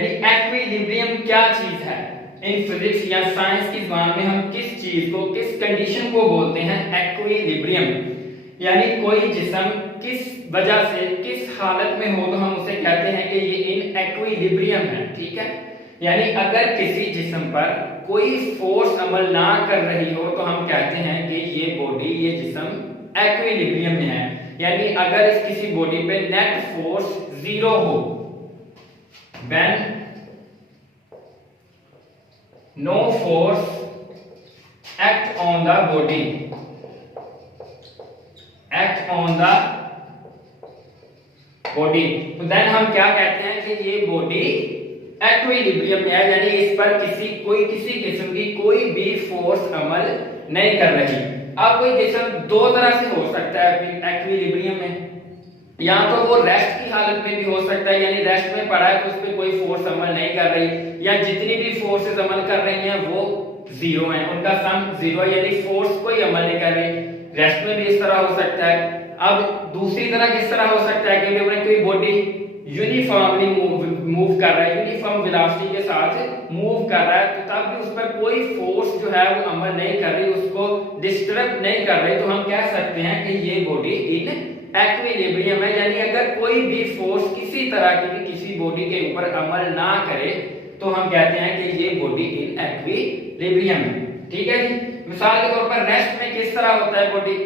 Equilibrium क्या चीज है? इन फिजिक्स या साइंस की जुबान में हम किस चीज को, किस कंडीशन को बोलते हैं? इक्विलिब्रियम। यानी कोई जिस्म किस वजह से, किस हालत में हो तो हम उसे कहते हैं कि ये इन इक्विलिब्रियम है। ठीक है, यानी अगर किसी जिस्म पर कोई फोर्स अमल ना कर रही हो तो हम कहते हैं कि ये बॉडी, ये जिस्म इक्विलिब्रियम में है। यानी अगर इस किसी बॉडी पे नेट फोर्स जीरो हो, when no force act on the body, तो देन हम क्या कहते हैं कि ये बॉडी इक्विलिब्रियम में है। यानी इस पर किसी किस्म की कोई भी फोर्स अमल नहीं कर रही। अब कोई जिस्म दो तरह से हो सकता है इक्विलिब्रियम में, या तो वो रेस्ट की हालत में भी हो सकता है, यानी रेस्ट में पड़ा है तो उस पर कोई फोर्स अमल नहीं कर रही, या जितनी भी फोर्सेस अमल कर रही हैं वो जीरो हैं, उनका सम जीरो है, यानी फोर्स कोई अमल नहीं कर रही। रेस्ट में भी इस तरह हो सकता है। अब दूसरी तरह किस तरह हो सकता है कि कोई बॉडी यूनिफॉर्मली मूव कर रहा है, यूनिफॉर्म वेलोसिटी के साथ मूव कर रहा है, तो तब भी उस पर कोई फोर्स जो है वो अमल नहीं कर रही, उसको डिस्टर्ब नहीं कर रही, तो हम कह सकते हैं कि ये बॉडी इन इक्विलिब्रियम है। यानी अगर कोई भी फोर्स किसी तरह की भी किसी बॉडी के ऊपर अमल ना करे तो हम कहते हैं कि ये बॉडी इन इक्विलिब्रियम है। ठीक है जी। मिसाल के तौर पर रेस्ट में किस तरह होता है बॉडी?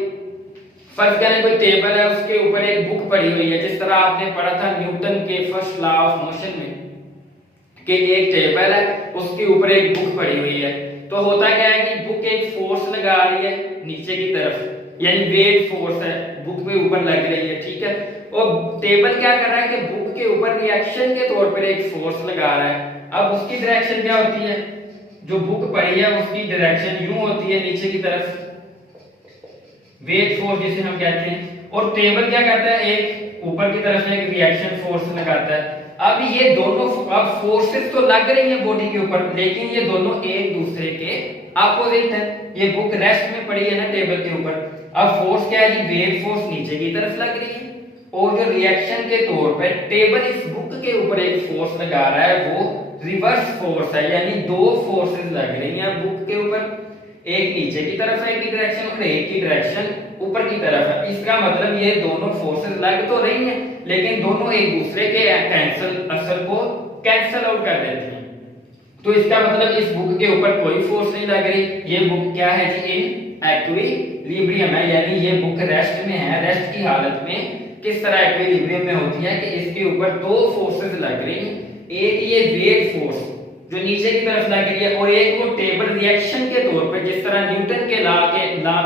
फर्ज करें कोई टेबल है, उसके ऊपर एक बुक पड़ी हुई है, जिस तरह आपने पढ़ा था न्यूटन के फर्स्ट लॉ ऑफ मोशन में कि एक टेबल है, उसके ऊपर एक बुक पड़ी हुई है। तो होता क्या है कि बुक एक फोर्स लगा रही है नीचे की तरफ, यानी वेट फोर्स है, बुक पे ऊपर लग रही है। ठीक है, और टेबल क्या कर रहा है कि बुक के ऊपर रिएक्शन के तौर पर एक फोर्स लगा रहा है। अब उसकी डायरेक्शन क्या होती है? जो बुक पड़ी है उसकी डायरेक्शन यूं होती है नीचे की तरफ, वेट फोर्स जिसे हम कहते हैं, और टेबल क्या करता है? एक ऊपर की तरफ एक रिएक्शन फोर्स लगाता है। अब ये दोनों अब फोर्सेस तो लग रही हैं बॉडी के ऊपर, लेकिन ये दोनों एक दूसरे के अपोजिट है। ये बुक रेस्ट में पड़ी है ना टेबल के ऊपर, अब फोर्स क्या है जी? वेट फोर्स नीचे की तरफ लग रही है, और जो रिएक्शन के तौर पे टेबल इस बुक के ऊपर एक फोर्स लगा रहा है वो रिवर्स फोर्स है। यानी दो फोर्सेस लग रही हैं बुक के ऊपर, एक नीचे की तरफ है की डायरेक्शन और एक की डायरेक्शन ऊपर की तरफ है। इसका मतलब ये दोनों फोर्सेस लग तो रही हैं, लेकिन दोनों एक दूसरे के असर को कैंसिल आउट कर देती हैं। तो इसका मतलब इस बुक के ऊपर कोई फोर्स नहीं लग रही। ये बुक क्या है जी? इन इक्विलिब्रियम है, यानी ये बुक रेस्ट में है। रेस्ट की हालत में किस तरह इक्विलिब्रियम में होती है कि इसके ऊपर दो फोर्सेस लग रही हैं, एक ये वेट फोर्स जो नीचे की तरफ लग रही है, और एक वो टेबल रिएक्शन के तौर पे, जिस तरह न्यूटन के लॉ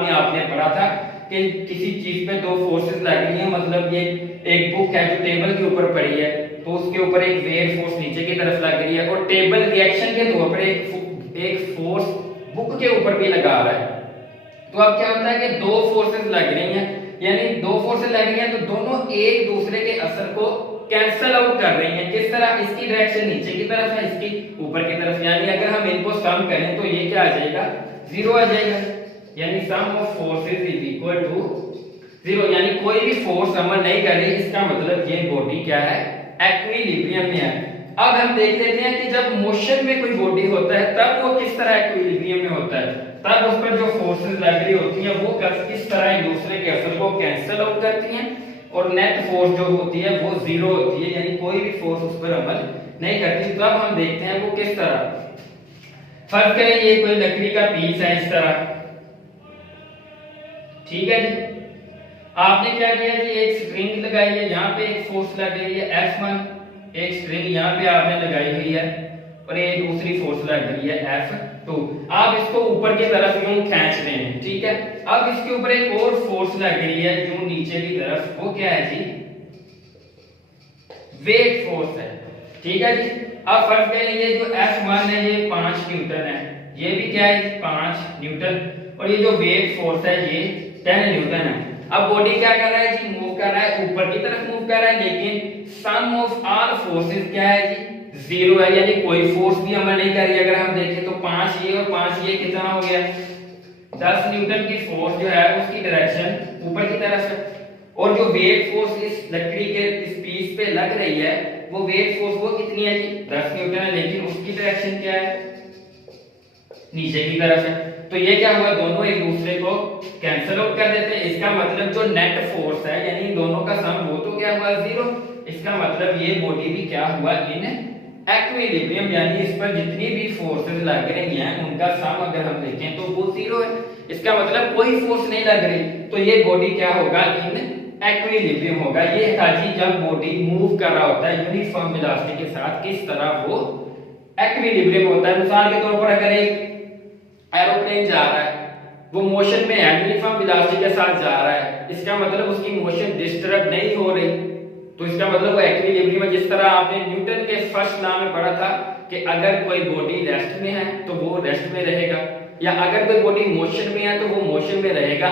में आपने पढ़ा था कि किसी चीज पे दो फोर्सेस लग रही हैं, मतलब ये एक बुक है जो टेबल के ऊपर पड़ी है, तो उसके ऊपर एक वेट फोर्स नीचे की तरफ लग रही है, और टेबल रिएक्शन के तौर पर एक फोर्स बुक के ऊपर भी लगा रहा है। तो अब क्या होता है कि दो फोर्सेस लग रही हैं, यानी दो फोर्सेस लग रही हैं तो दोनों एक दूसरे के असर को कैंसिल आउट कर रही हैं। किस तरह? इसकी डायरेक्शन नीचे की तरफ है, इसकी ऊपर की तरफ, यानी अगर हम इनको सम करें तो ये क्या आ जाएगा? जीरो आ जाएगा। यानी sum of forces is equal to zero, यानी कोई भी फोर्स अमल नहीं कर रही। इसका मतलब ये बॉडी क्या है? इक्विलिब्रियम में है। अब हम देख लेते हैं कि जब मोशन में कोई बॉडी होता है तब वो किस तरह इक्विलिब्रियम में होता है। तब उस पर जो फोर्सेस लग रही होती हैं वो किस तरह एक दूसरे के असर को कैंसिल आउट करती हैं, और नेट फोर्स जो होती है वो जीरो होती है, यानी कोई भी फोर्स उस पर अमल नहीं करती। तब हम देखते हैं वो किस तरह। फर्ज करें ये कोई लकड़ी का पीस है इस तरह, ठीक है जी। आपने क्या किया जी? एक स्ट्रिंग लगाई है, यहाँ पे एक फोर्स लग रही है F1, एक स्ट्रिंग यहाँ पे आपने लगाई हुई है, और एक दूसरी फोर्स लग रही है F2। आप इसको ऊपर की तरफ यूं खींच रहे हैं, ठीक है। अब इसके ऊपर एक और फोर्स लग रही है यूं नीचे की तरफ, वो क्या है जी? वेट फोर्स है, ठीक है जी। अब फर्क करें ये जो F1 है ये 5 न्यूटन है, ये भी क्या है? 5 न्यूटन, और ये जो वेट फोर्स है ये 10 न्यूटन है। अब बॉडी क्या कर रहा है जी? मूव कर रहा है, ऊपर की तरफ मूव कर रहा है, लेकिन सम ऑफ ऑल फोर्सेस क्या है जी? जीरो है, यानी कोई फोर्स भी अमल नहीं कर रही। अगर हम देखें तो 5 ये और 5 ये कितना हो गया? 10 न्यूटन की फोर्स जो है उसकी डायरेक्शन ऊपर की तरफ है, और जो वेट फोर्स इस लकड़ी के इस पीस पे लग रही है वो वेट फोर्स वो कितनी है जी 10 न्यूटन है, लेकिन उसकी डायरेक्शन क्या है नीचे की तरफ है। तो ये क्या हुआ दोनों एक दूसरे को कैंसिल आउट कर देते हैं। इसका मतलब जो नेट फोर्स है यानी दोनों का सम वो तो क्या हुआ 0। इसका मतलब ये बॉडी भी क्या हुआ इन इक्विलिब्रियम, यानी इस पर जितनी भी फोर्सेस लग रही हैं उनका सम अगर हम देखें तो वो 0 है। इसका मतलब कोई फोर्स नहीं लग रही, तो ये बॉडी क्या होगा इन इक्विलिब्रियम होगा। ये था जी जब बॉडी मूव कर रहा होता है यूनिफॉर्म वेलोसिटी के साथ किस तरह वो इक्विलिब्रियम होता है। मिसाल के तौर पर अगर एक एरोप्लेन जा रहा है वो मोशन में है यूनिफॉर्म वेलोसिटी के साथ जा रहा है, इसका मतलब उसकी मोशन डिस्टर्ब नहीं हो रही, तो इसका मतलब वो इक्विलिब्रियम में। जिस तरह आपने न्यूटन के फर्स्ट लॉ में पढ़ा था कि अगर कोई बॉडी रेस्ट में है तो वो रेस्ट में रहेगा, या अगर कोई बॉडी मोशन में है तो वो मोशन में रहेगा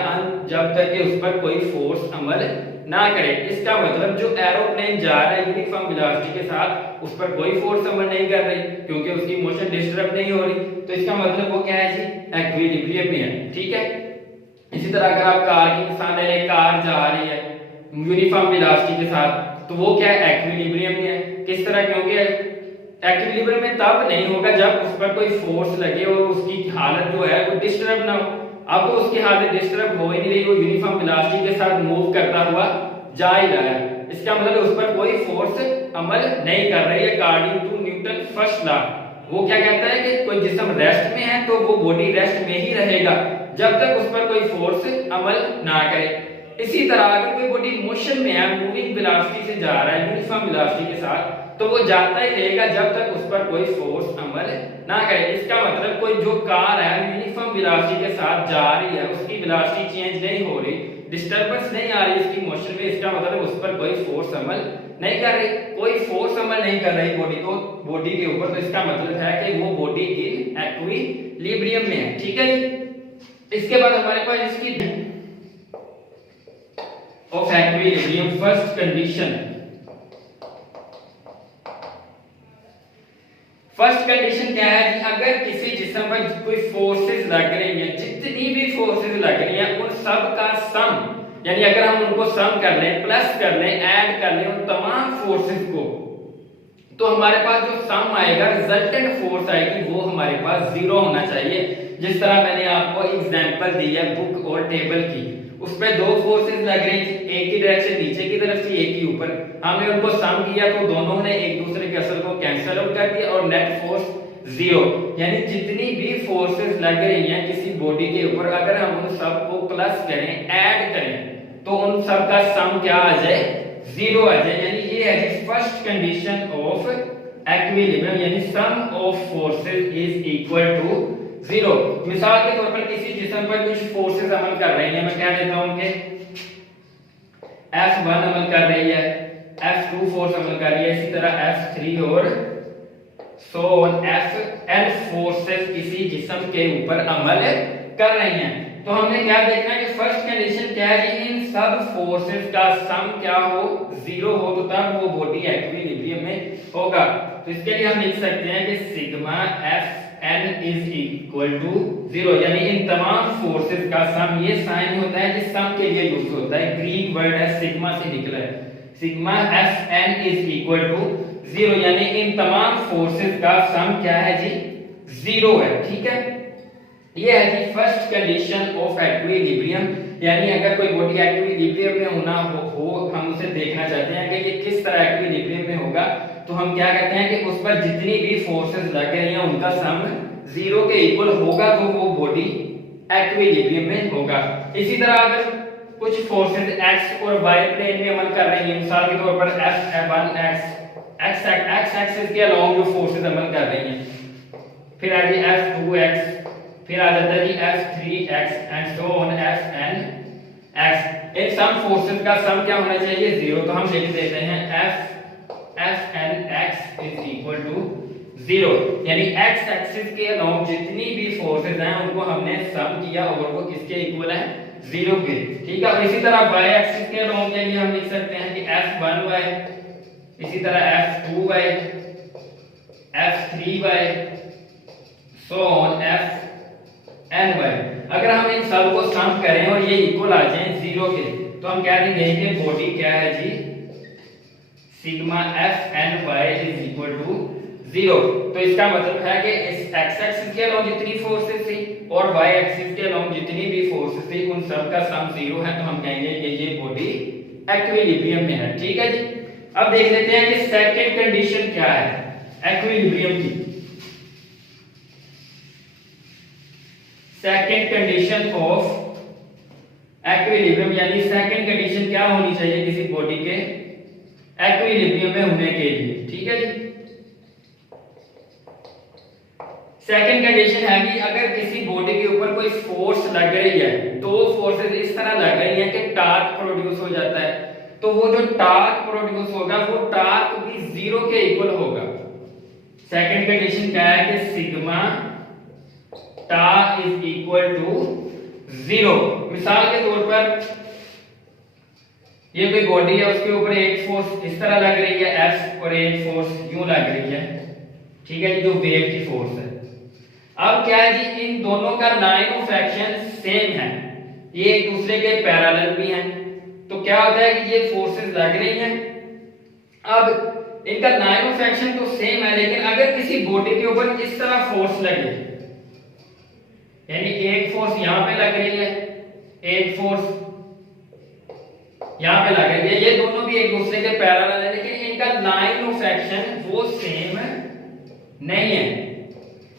जब तक कि उस पर कोई फोर्स अमल ना करे। इसका मतलब जो एरोप्लेन जा रहा है यूनिफॉर्म वेलोसिटी के साथ उस पर कोई फोर्स अमल नहीं कर रही क्योंकि उसकी मोशन डिस्टर्ब नहीं हो रही, तो इसका मतलब वो क्या है जी इक्विलिब्रियम में है। ठीक है, इसी तरह अगर आप कार की मिसाल ले लें, कार जा रही है यूनिफॉर्म वेलोसिटी के साथ तो वो क्या है इक्विलिब्रियम में है। किस तरह, क्योंकि इक्विलिब्रियम में तब नहीं होगा जब उस पर कोई फोर्स लगे और उसकी हालत जो है वो डिस्टर्ब ना हो। अब तो उसकी हालत डिस्टर्ब हो ही नहीं रही, वो यूनिफॉर्म वेलोसिटी के साथ मूव करता हुआ जा ही रहा है। इसका मतलब उस पर कोई फोर्स अमल नहीं कर रही है according to Newton first law. वो क्या कहता है कि कोई जिस्म रेस्ट में है तो वो बॉडी रेस्ट में ही रहेगा जब तक उस पर कोई फोर्स अमल ना करे। इसी तरह अगर कोई बॉडी मोशन में है मूविंग वेलोसिटी से जा रहा है यूनिफॉर्म वेलोसिटी के साथ तो वो जाता ही रहेगा जब तक उस पर कोई फोर्स अमल ना करे। इसका मतलब कोई जो कार है यूनिफॉर्म वेलोसिटी के साथ जा रही है उसकी वेलोसिटी चेंज नहीं हो रही, डिस्टरबेंस नहीं आ रही इसकी मोशन में, इसका मतलब उस पर कोई फोर्स अमल नहीं कर रही, कोई फोर्स अमल नहीं कर रही बॉडी के ऊपर, तो इसका मतलब है कि वो बॉडी इन इक्विलिब्रियम में है। ठीक है जी, इसके बाद हमारे पास इसकी of equilibrium first condition. First condition क्या है कि अगर किसी जिस्म पर कोई फोर्सेस लग रही हैं, जितनी भी फोर्सेस लग रही हैं उन सब का सम, यानी अगर हम उनको सम कर लें, प्लस कर लें, ऐड कर लें उन तमाम फोर्सेस को, तो हमारे पास जो सम आएगा रिजल्टेंट फोर्स आएगी वो हमारे पास 0 होना चाहिए। जिस तरह मैंने आपको एग्जांपल दी है बुक और टेबल की, उस पे दो फोर्सेस लग रही थी, एक की डायरेक्शन नीचे की तरफ थी, एक की ऊपर। हमने उनको सम किया तो दोनों ने एक दूसरे के असर को कैंसिल आउट कर दिया और नेट फोर्स 0। यानी जितनी भी फोर्सेस लग रही हैं किसी बॉडी के ऊपर अगर हम उन सब को प्लस करें, ऐड करें तो उन सब का सम क्या आ जाए 0 आ जाए। यानी ये है जी फर्स्ट कंडीशन ऑफ इक्विलिब्रियम, यानी sum of forces is equal to 0। मिसाल के तौर पर किसी जिस्म पर कुछ फोर्सेस अमल कर रही हैं, मैं क्या देता हूं कि F1 अमल कर रही है, F2 फोर्स अमल कर रही है, इसी तरह F3 और सो ऑन Fn फोर्सेस किसी जिस्म के ऊपर अमल कर रही हैं। तो हमने क्या देखना है कि फर्स्ट कंडीशन क्या है कि इन सब फोर्सेस का सम क्या हो 0 हो, तो तब वो बॉडी इक्विलिब्रियम में होगा। तो इसके लिए हम लिख सकते हैं कि sigma Fn is equal to 0, यानी इन तमाम फोर्सेस का सम, ये साइन होता है कि सम के लिए यूज होता है, ग्रीक वर्ड है सिग्मा से निकला है, sigma Fn is equal to 0, यानी इन तमाम फोर्सेस का सम क्या है जी 0 है। ठीक है, ये है जी फर्स्ट कंडीशन ऑफ इक्विलिब्रियम। यानी अगर कोई बॉडी इक्विलिब्रियम में होना हो हम उसे देखना चाहते हैं कि ये किस तरह इक्विलिब्रियम में होगा, तो हम क्या कहते हैं कि उस पर जितनी भी फोर्सेस लग रही हैं उनका सम 0 के इक्वल होगा तो वो बॉडी इक्विलिब्रियम में होगा। इसी तरह अगर कुछ फोर्सेस x और y प्लेन में अमल कर रही हैं, मिसाल के तौर पर F1x एक्सिस के अलोंग जो फोर्सेस अमल कर रही हैं, फिर आ गई F2x, फिर आ जाता है जी F3x and so on Fnx। इन सम फोर्सेस का सम क्या होना चाहिए 0, तो हम लिख देते हैं Fnx इज इक्वल टू 0, यानी x एक्सिस के अलोंग जितनी भी फोर्सेस हैं उनको हमने सम किया और वो किसके इक्वल है 0 के। ठीक है, इसी तरह y एक्सिस के अलोंग के लिए हम लिख सकते हैं कि F1y, इसी तरह F2y, F3y, so on Fny। अगर हम इन सब को सम करें और ये इक्वल आ जाए 0 के, तो हम कह देंगे कि बॉडी क्या है जी sigma F N Y is equal to 0। तो इसका मतलब है कि इस x एक्सिस के अलोंग जितनी फोर्सेस थी और y एक्सिस के अलोंग जितनी भी फोर्सेस थी उन सब का सम 0 है, तो हम कहेंगे कि ये बॉडी इक्विलिब्रियम में है। ठीक है जी। अब देख लेते हैं कि सेकंड कंडीशन क्या है इक्विलिब्रियम की। सेकंड कंडीशन ऑफ इक्विलिब्रियम यानी सेकंड कंडीशन क्या होनी चाहिए किसी बॉडी के इक्विलिब्रियम में होने के लिए। ठीक है जी। सेकंड कंडीशन है कि अगर किसी बॉडी के ऊपर कोई फोर्स लग रही है, दो फोर्सेस इस तरह लग रही हैं कि टार्क प्रोड्यूस हो जाता है, तो वो जो टार्क प्रोड्यूस होगा वो टार्क भी 0 के इक्वल होगा। सेकंड कंडीशन क्या है कि सिग्मा टा इज इक्वल टू 0। मिसाल के तौर पर ये कोई बॉडी है, उसके ऊपर एक फोर्स इस तरह लग रही है F और एक फोर्स यूं लग रही है। ठीक है, जो वेव की फोर्स है। अब क्या है जी, इन दोनों का लाइन ऑफ एक्शन सेम है, ये एक दूसरे के पैरेलल भी हैं। तो क्या होता है कि ये फोर्सेस लग रही हैं, अब इनका लाइन ऑफ एक्शन तो सेम है, लेकिन अगर किसी बॉडी के ऊपर इस तरह फोर्स लगे, यानी एक फोर्स यहां पे लग रही है, एक फोर्स यहां पे लग रही है, ये दोनों भी एक दूसरे के पैरेलल है, लेकिन इनका लाइन ऑफ एक्शन वो सेम नहीं है।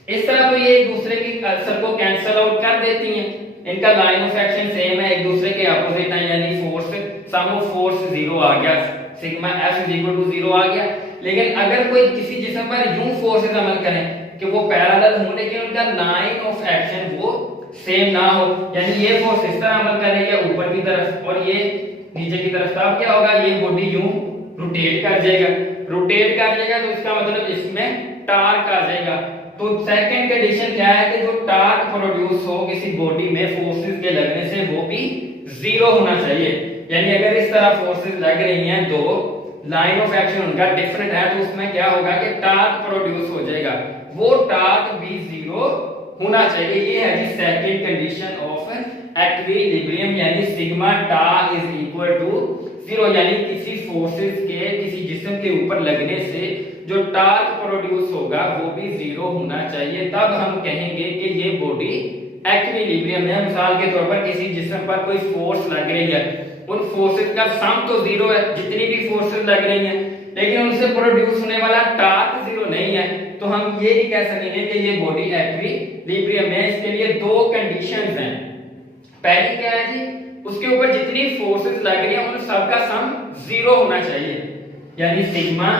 इस तरह तो ये एक दूसरे की असर को कैंसिल आउट कर देती हैं, इनका लाइन ऑफ एक्शन सेम है, एक दूसरे के अपोजिट है, यानी फोर्स सम ऑफ फोर्स 0 आ गया, sigma F is equal to 0 आ गया। लेकिन अगर कोई किसी जिस्म पर यूं फोर्सेस अमल करें कि वो पैरेलल हों लेकिन उनका लाइन ऑफ एक्शन वो सेम ना हो, यानी ये फोर्स इस तरह अमल कर रही है ऊपर की तरफ और ये नीचे की तरफ, तब क्या होगा, ये बॉडी यूं रोटेट कर जाएगा। रोटेट कर जाएगा तो इसका मतलब इसमें टार्क आ जाएगा। तो सेकंड कंडीशन क्या है कि जो टार्क प्रोड्यूस हो किसी बॉडी में फोर्सेस के लगने से वो भी 0 होना चाहिए। यानी अगर इस तरह फोर्सेस लग रही हैं, दो लाइन ऑफ एक्शन उनका डिफरेंट है, तो उसमें क्या होगा कि टार्क प्रोड्यूस हो जाएगा, वो टार्क भी 0 होना चाहिए। ये है जी सेकंड कंडीशन ऑफ इक्विलिब्रियम, यानी सिग्मा टा इज इक्वल टू 0, यानी किसी फोर्सेस के किसी जिस्म के ऊपर लगने से जो टार्क प्रोड्यूस होगा वो भी 0 होना चाहिए, तब हम कहेंगे कि ये बॉडी इक्विलिब्रियम है। मिसाल के तौर पर किसी जिस्म पर कोई फोर्स लग रही है, उन फोर्सेस का सम तो 0 है, जितनी भी फोर्सेस लग रही हैं, लेकिन उनसे प्रोड्यूस होने वाला टार्क 0 नहीं है, तो हम ये नहीं कह सकेंगे कि ये बॉडी इक्विलिब्रियम है। इसके लिए दो कंडीशंस हैं। पहली क्या है जी, उसके ऊपर जितनी फोर्सेस लग रही हैं उन सब का सम 0 होना चाहिए, यानी सिग्मा,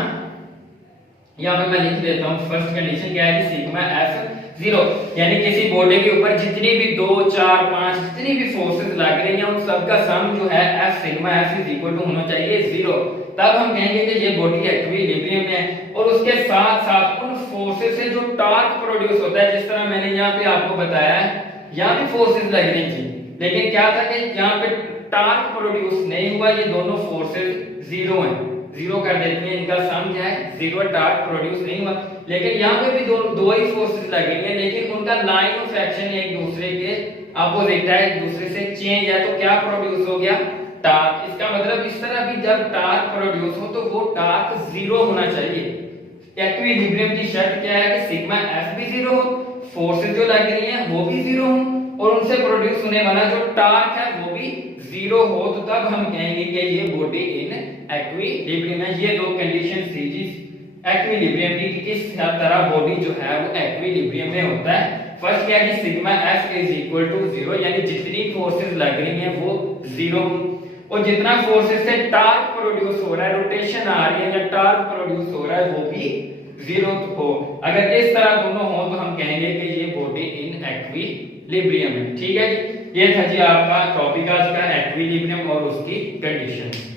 यहां पे मैं लिख देता हूं, फर्स्ट कंडीशन क्या है कि सिग्मा एफ 0, यानी किसी बॉडी के ऊपर जितनी भी 2 4 5 जितनी भी फोर्सेस लग रही हैं उन सब का सम जो है F sigma F is equal to होना चाहिए 0, तब हम कहेंगे कि ये बॉडी इक्विलिब्रियम में है। और उसके साथ साथ उन फोर्सेस से जो टार्क प्रोड्यूस होता है, जिस तरह मैंने यहाँ पे आपको बताया है, यहाँ भी फोर्सेस लग रही थी, लेकिन क्या था कि यहाँ पे टार्क प्रोड्यूस नहीं हुआ, ये दोनों फोर्सेस 0 हैं, 0 कर देती हैं, इनका सम क्या है 0, टार्क प्रोड्यूस नहीं हुआ। लेकिन यहाँ पे भी दो ही फोर्सेस लग रही हैं, लेकिन उनका लाइन ऑफ एक्शन एक दूसरे के अपोजिट है, एक दूसरे से चेंज है, तो क्या प्रोड्यूस हो गया, टार्क। इसका मतलब इस तरह भी जब टार्क प्रोड्यूस हो तो वो टार्क 0 होना चाहिए। इक्विलिब्रियम की शर्त क्या है कि सिग्मा एफ भी 0 हो, फोर्सेस जो लग रही हैं वो भी 0 हो, और उनसे प्रोड्यूस होने वाला जो टार्क है वो भी 0 हो, तो तब हम कहेंगे कि ये बॉडी इन इक्विलिब्रियम है। ये दो कंडीशन थी जी इक्विलिब्रियम की, किस तरह बॉडी जो है वो इक्विलिब्रियम में होता है। फर्स्ट क्या है कि sigma F is equal to 0, यानी जितनी फोर्सेस लग रही हैं वो 0, और जितना फोर्सेस से टार्क प्रोड्यूस हो रहा है, रोटेशन आ रही है या टार्क प्रोड्यूस हो रहा है, वो भी 0 हो। अगर इस तरह दोनों हो तो हम कहेंगे कि ये बॉडी इन इक्विलिब्रियम है। ठीक है जी, ये था जी आपका टॉपिक आज का इक्विलिब्रियम और उसकी कंडीशन।